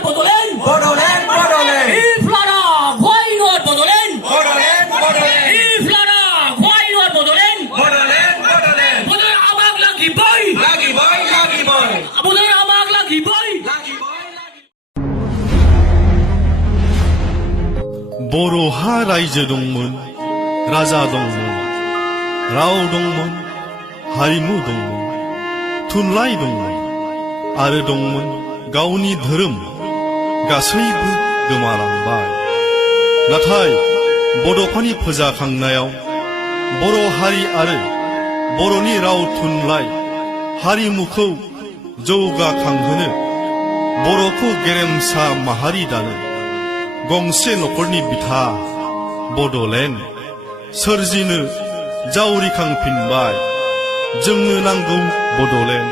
not Bodoland? Bodoland, Bodoland. Iflara, why not Bodoland? Bodoland, Bodoland. Iflara, why not Bodoland? Bodoland, Bodoland. Bodoland amag lagi boy. Lagi boy, lagi boy. Bodoland amag lagi boy. Lagi boy, lagi. बर'हा रायजो दंमोन, राजा दंमोन, राव दंमोन, हारिमु दंमोन, थुनलाइ दंमोन, आरो दंमोन गावनि धोरोम, गासैबो गोमालांबाय। नाथाय बड'फानि फोजाखांनायाव बर' हारि आरो बर'नि राव थुनलाइ हारिमुखौ जौगाखांहोनो, बर'खौ गेरेमसा माहारि दानो गंसे नखरनि बिथा बड'लेण्ड सोरजिनो जावरिखांफिनबाय। जोंनो नांगौ बड'लेण्ड,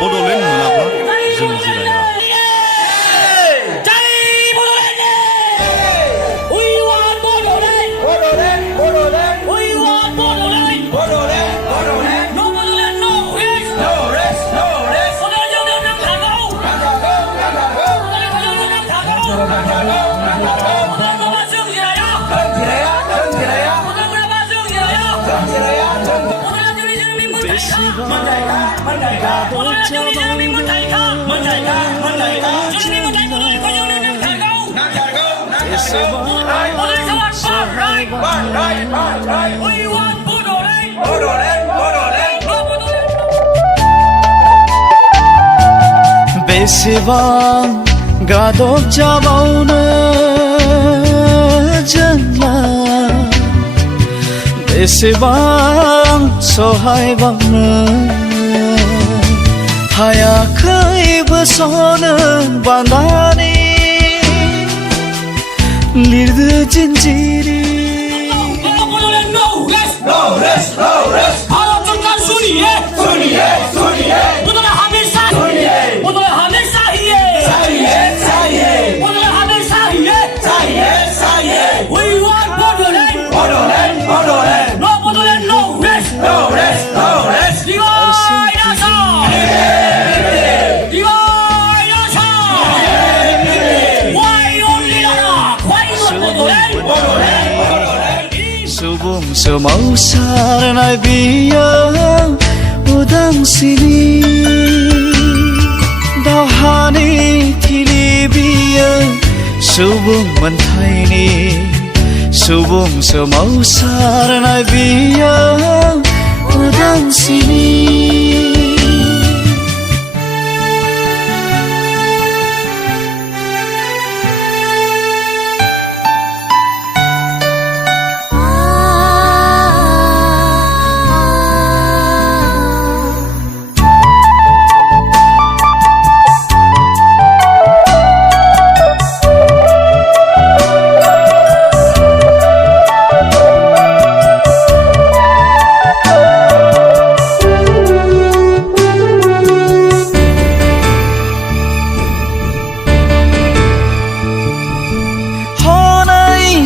बड'लेण्ड मोनाब्ला जों जिराया। बेसेबां गादब जाबावनो जोंलाय, बेसेबां सहायबावनो हायाखै बोसोनो बान्दानि लिरदो जिन्जिरि। No rest. Arabcan suniye. Bunlar hamisha suniye. Bunlar hamisha hiye. Sahiye. Bunlar hamisha hiye. Sahiye. We want Bodoland. No Bodoland, no rest. Divide us all. Why only Ladakh? Why not Bodoland? सुबुं सोमावसारनाय बियो उदांस्रिनि दावहानि थिलि बियो सुबुं मोनथायनि। सुबुं सोमावसारनाय बियो उदांस्रिनि।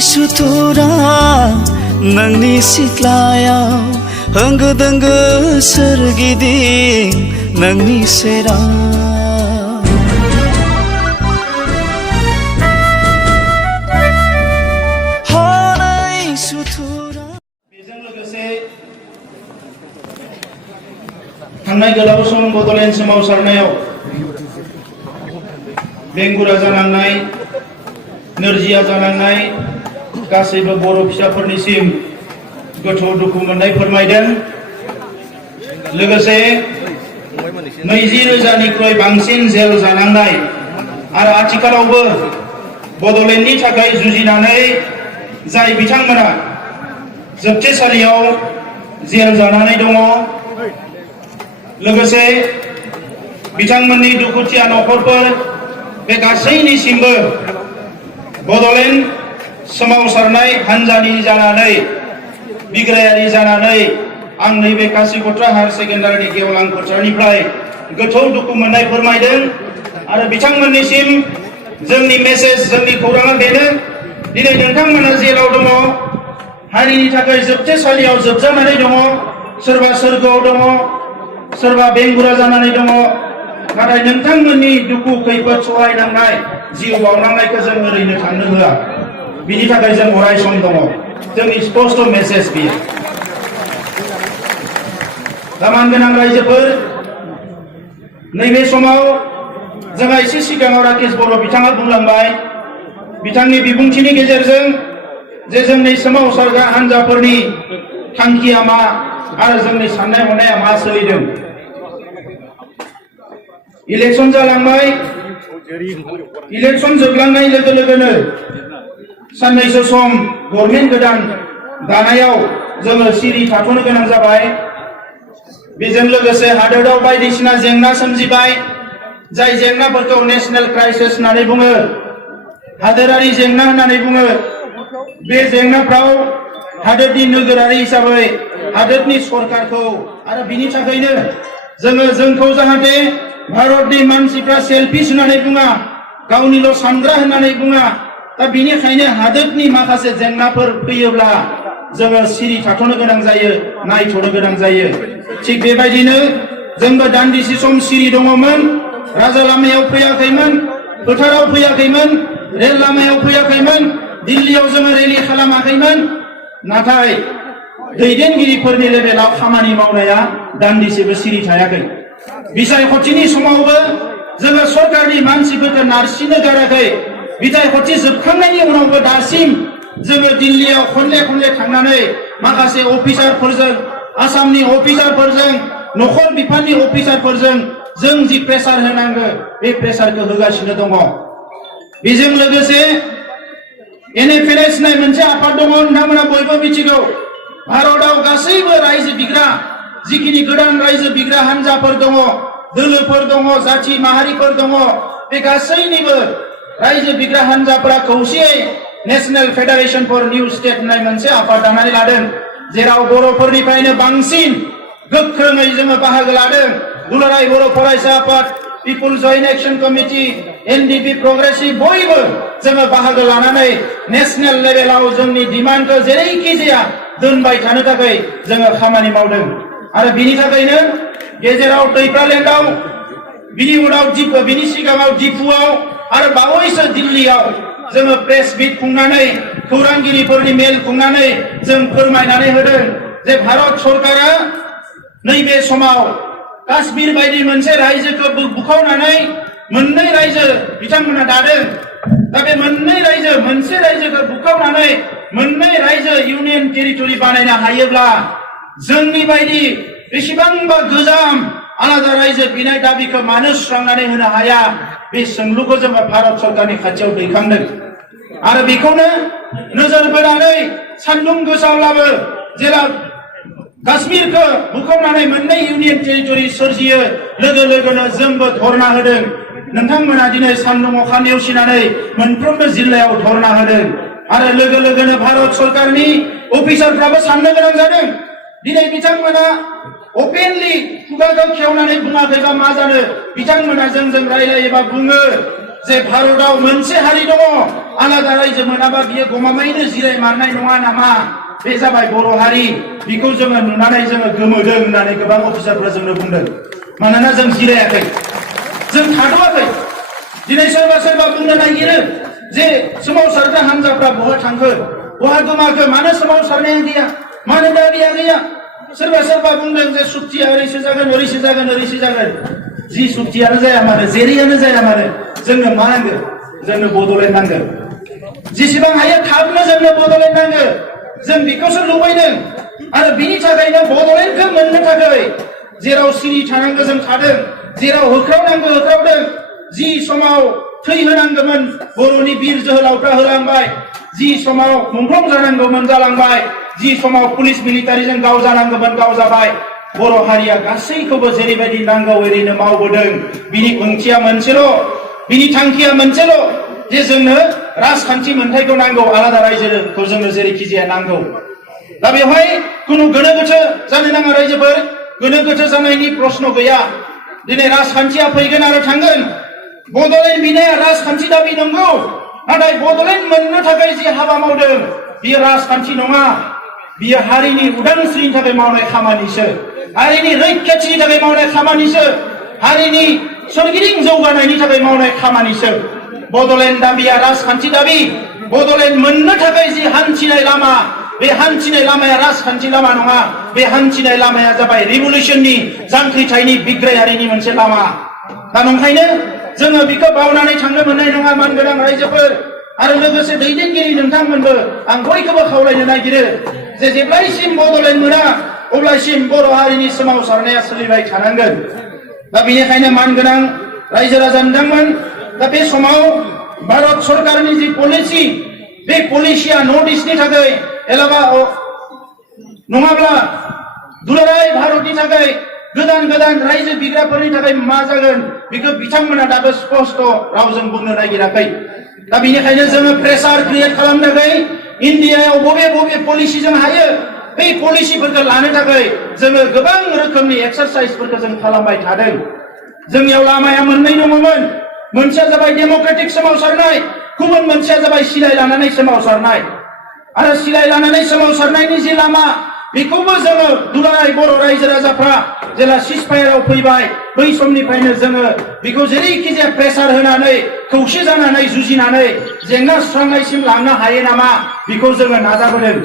सुथुरा नोंनि सिथ्लायाव होंगो दोंगो सोरगिदिं नोंनि सेराव हनै सुथुरा। बेजों लोगोसे थांनाय गोलाव सम बड'लेण्ड सोमावसारनायाव बेंगुरा जानांनाय, नोरजिया जानांनाय गासैबो बर' फिसाफोरनिसिम गोथौ दुखु मोननाय फोरमायदों। लोगोसे 20,000निख्रुइ बांसिन जेल जानांनाय आरो आथिखालावबो बड'लेण्डनि थाखाय जुजिनानै जाय बिथांमोना जोबथेसालियाव जेल जानानै दङ, लोगोसे बिथांमोननि दुखुथिया नखरफोर, बे गासैनिसिमबो बड'लेण्ड सोमावसारनाय हान्जानि जानानै, बिग्रायारि जानानै आं नैबे कासिकत्रा हायार सेकेन्डारिनि गेवलां फोथारनिफ्राय गोथौ दुखु मोननाय फोरमायदों। आरो बिथांमोननिसिम जोंनि मेसेज, जोंनि खौराङा बेनो, दिनै नोंथांमोना जेलाव दङ, हारिनि थाखाय जोबथेसालियाव जोबजानानै दङ, सोरबा सोरगोआव दङ, सोरबा बेंगुरा जानानै दङ, नाथाय नोंथांमोननि दुखु खैफोद सहायनांनाय जिउ बावनांनायखौ जों ओरैनो थांनो होआ बिनि थाखाय जों अराय सम दङ जोंनि स्पष्ट मेसेज बियो दामानगोनां रायजोफोर नैबे समाव जोंहा एसे सिगाङाव राकेश बर' बिथाङा बुंलांबाय बिथांनि बिबुंथिनि गेजेरजों जे जोंनि सोमावसारग्रा हान्जाफोरनि थांखिया मा आरो जोंनि साननाय हनाया मा सोलिदों इलेक्शन जालांबाय इलेक्शन जोबलांनाय लोगो लोगोनो साननैसो सम गभर्नमेन्ट गोदान दानायाव जोङो सिरि थाथ'नो गोनां जाबाय बेजों लोगोसे हादोराव बायदिसिना जेंना सोमजिबाय जाय जेंनाफोरखौ नेशनेल क्राइसिस होननानै बुङो हादोरारि जेंना होननानै बुङो बे जेंनाफ्राव हादोरनि नोगोरारि हिसाबै हादोरनि सरकारखौ आरो बिनि थाखायनो जोंखौ जाहाथे भारतनि मानसिफ्रा सेल्फिश होननानै बुङा गावनिल' सानग्रा होननानै बुङा दा बिनिखायनो हादोरनि माखासे जेंनाफोर फैयोब्ला जोङो सिरि थाथ'नो गोनां जायो नायथ'नो गोनां जायो थिग बेबायदिनो जोंबो दान्दिसे सम सिरि दङमोन राजा लामायाव फैयाखैमोन फोथाराव फैयाखैमोन रेल लामायाव फैयाखैमोन दिल्लीयाव जोङो रेलि खालामाखैमोन नाथाय दैदेनगिरिफोरनि लेभेलाव खामानि मावनाया दान्दिसेबो सिरि थायाखै बिसायख'थिनि समावबो जोङो सरकारनि मानसिफोरखौ नारसिननो गाराखै बिसायख'थि जोबखांनायनि उनावबो दासिम जोङो दिल्लीयाव खनले खनले थांनानै माखासे अफिसारफोरजों आसामनि अफिसारफोरजों नखर बिफाननि अफिसारफोरजों जों जि प्रेसार होनांगौ बे प्रेसारखौ होगासिनो दङ बेजों लोगोसे NFLS होननाय मोनसे आफाद दङ नोंथांमोना बयबो मिथिगौ भारताव गासैबो रायजो बिग्रा जिखिनि गोदान रायजो बिग्रा हान्जाफोर दङ दोलोफोर दङ जाथि माहारिफोर दङ बे गासैनिबो रायजो बिग्रा हान्जाफोरा खौसेयै National Federation for New State होननाय मोनसे आफाद दानानै लादों जेराव बर'फोरनिफ्रायनो बांसिन गोख्रोङै जोङो बाहागो लादों दुलाराय बर' फरायसा आफाद People's Joint Action Committee NDP progressive बयबो जोङो बाहागो लानानै नेशनेल लेभेलाव जोंनि डिमान्डखौ जेरैखि जाया दोनबाय थानो थाखाय जोङो खामानि मावदों आरो बिनि थाखायनो गेजेराव दैफ्रालेन्डआव बिनि उनाव बिनि सिगाङाव दिपुआव आरो बावैसो दिल्लीयाव जोङो प्रेस मिट खुंनानै खौरांगिरिफोरनि मेल खुंनानै जों फोरमायनानै होदों जे भारत सरकारा नैबे समाव काश्मीर बायदि मोनसे रायजोखौ बुखावनानै मोननै रायजो बिथांमोना दादों दा बे मोननै रायजो मोनसे रायजोखौ बुखावनानै मोननै रायजो इउनियन टेरिटरि बानायनो हायोब्ला जोंनि बायदि बेसेबांबा गोजाम आलादा रायजो बिनाय दाबिखौ मानो सुस्रांनानै होनो हाया बे सोंलुखौ जोङो भारत सरकारनि खाथियाव दैखांदों आरो बेखौनो नोजोर बोनानै सान्दुं गोसाब्लाबो जेला काश्मीरखौ बुखावनानै मोननै इउनियन टेरिटरि सोरजियो लोगो लोगोनो जोंबो धरना होदों नोंथांमोना दिनै सान्दुं अखा नेवसिनानै मोनफ्रोमबो जिल्लायाव धरना होदों आरो लोगो लोगोनो भारत सरकारनि अफिसारफ्राबो साननो गोनां जादों दिनै बिथांमोना अपेनलि खुगाखौ खेवनानै बुङाखैबा मा जानो बिथांमोना जोंजों रायलायोबा बुङो जे भारताव मोनसे हारि दङ आलादा रायजो मोनाबा बियो गमामायैनो जिरायमारनाय नङा नामा बे जाबाय बर' हारि बेखौ जोङो नुनानै जोङो गोमोदों होननानै गोबां अफिसारफोरा जोंनो बुंदों मानोना जों जिरायाखै जों थाद'आखै दिनै सोरबा बुंनो नागिरो जे सोमावसारग्रा हान्जाफ्रा बहा थांखो बहा गोमाखो मानो सोमावसारनाया गैया मानो दाबिया गैया सोरबा बुंदों जे सुक्तिया ओरैसो जागोन ओरैसो जागोन ओरैसो जागोन जि सुक्तियानो जाया मानो जेरैयानो जाया मानो जोंनो मा नांगौ जोंनो बड'लेण्ड नांगौ जेसेबां हायो थाबनो जोंनो बड'लेण्ड नांगौ जों बेखौसो लुबैदों आरो बिनि थाखायनो बड'लेण्डखौ मोननो थाखाय जेराव सिरि थानांगौ जों थादों जेराव होख्रावनांगौ होख्रावदों जि समाव थै होनांगौमोन बर'नि बिर जोहोलावफ्रा होलांबाय जि समाव मुंख्लं जानांगौमोन जालांबाय जि समाव पुलिस मिलिटारिजों गावजानांगौमोन गावजाबाय बर' हारिया गासैखौबो जेरैबायदि नांगौ ओरैनो मावबोदों बिनि ओंथिया मोनसेल' बिनि थांखिया मोनसेल' जे जोंनो राजखान्थि मोन्थायखौ नांगौ आलादा रायजोखौ जोंनो जेरैखि जाया नांगौ दा बेवहाय खुनु गोनो गोथो जानो नाङा रायजोफोर गोनो गोथो जानायनि प्रश्न गैया दिनै राजखान्थिया फैगोन आरो थांगोन बड'लेण्ड बिनाया राजखान्थि दाबि नंगौ नाथाय बड'लेण्ड मोननो थाखाय जि हाबा मावदों बियो राजखान्थि नङा बियो हारिनि उदांस्रिनि थाखाय मावनाय खामानिसो हारिनि रैखाथिनि थाखाय मावनाय खामानिसो हारिनि सोरगिदिं जौगानायनि थाखाय मावनाय खामानिसो बड'लेण्ड दाबिया राजखान्थि दाबि बड'लेण्ड मोननो थाखाय जि हान्थिनाय लामा बे हान्थिनाय लामाया राजखान्थि लामा नङा बे हान्थिनाय लामाया जाबाय रिभलिउसननि जांख्रिथायनि बिग्रायारिनि मोनसे लामा दा नंखायनो जोङो बेखौ बावनानै थांनो मोननाय नङा मानगोनां रायजोफोर आरो लोगोसे दैदेनगिरि नोंथांमोनबो आं बयखौबो खावलायनो नागिरो जे जेब्लायसिम बड'लेण्ड मोना अब्लासिम बर' हारिनि सोमावसारनाया सोलिबाय थानांगोन दा बेनिखायनो मानगोनां रायजो राजा नोंथांमोन दा बे समाव भारत सरकारनि जि पलिसि बे पलिसिया नर्थ इस्टनि थाखाय एलाबा नङाब्ला दुलाराय भारतनि थाखाय गोदान गोदान रायजो बिग्राफोरनि थाखाय मा जागोन बेखौ बिथांमोना दाबो स्पष्ट रावजों बुंनो नागिराखै दा बेनिखायनो जोङो प्रेसार क्रिएट खालामनो थाखाय इन्डियायाव बबे बबे पलिसिजों हायो बे पलिसिफोरखौ लानो थाखाय जोङो गोबां रोखोमनि एक्सारसाइजफोरखौ जों खालामबाय थादों जोंनियाव लामाया मोननै दङमोन मोनसेया जाबाय डेम'क्रेटिक सोमावसारनाय गुबुन मोनसेया जाबाय सिलाय लानानै सोमावसारनाय आरो सिलाय लानानै सोमावसारनायनि जि लामा बेखौबो जोङो दुलाराय बर' रायजो राजाफ्रा जेला सिजफायाराव फैबाय बै समनिफ्रायनो जोङो बेखौ जेरैखि जाया प्रेसार होनानै खौसे जानानै जुजिनानै जेंना सुस्रांनायसिम लांनो हायो नामा बेखौ जोङो नाजाबोदों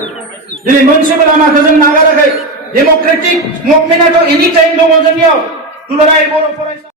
दिनै मोनसेबो लामाखौ जों नागाराखै डेम'क्रेटिक मुभमेन्टआथ' एनि टाइम दङ जोंनियाव दुलाराय बर' फरायसा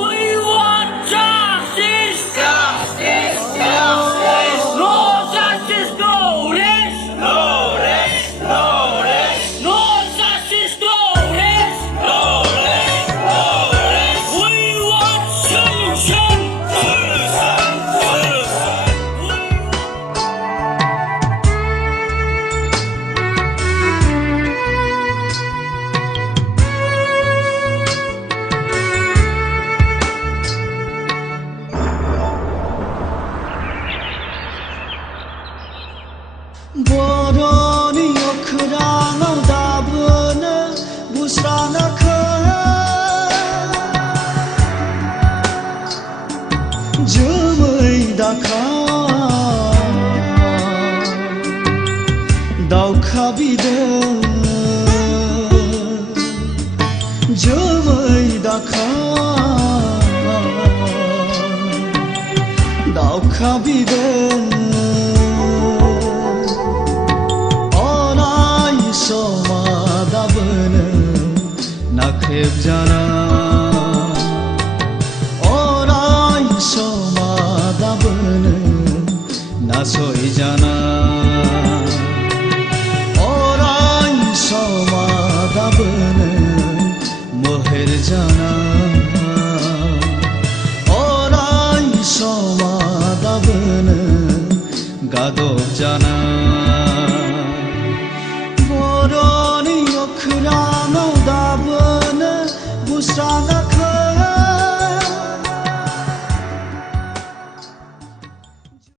We want justice. Justice. Justice. No justice, no rest. No rest. No rest. No justice, no rest. No rest. No rest. We want solution. Solution. बर'नि अख्राङाव दाबोनो बुस्रानाखै जोमै दाखा दावखा बिदों जोमै दाखा दावखा बिदों नाख्रेब जाना अराय समा दाबोनो नासय जाना अराय समा दाबोनो मोहेर जाना अराय समा दाबोनो गादब जाना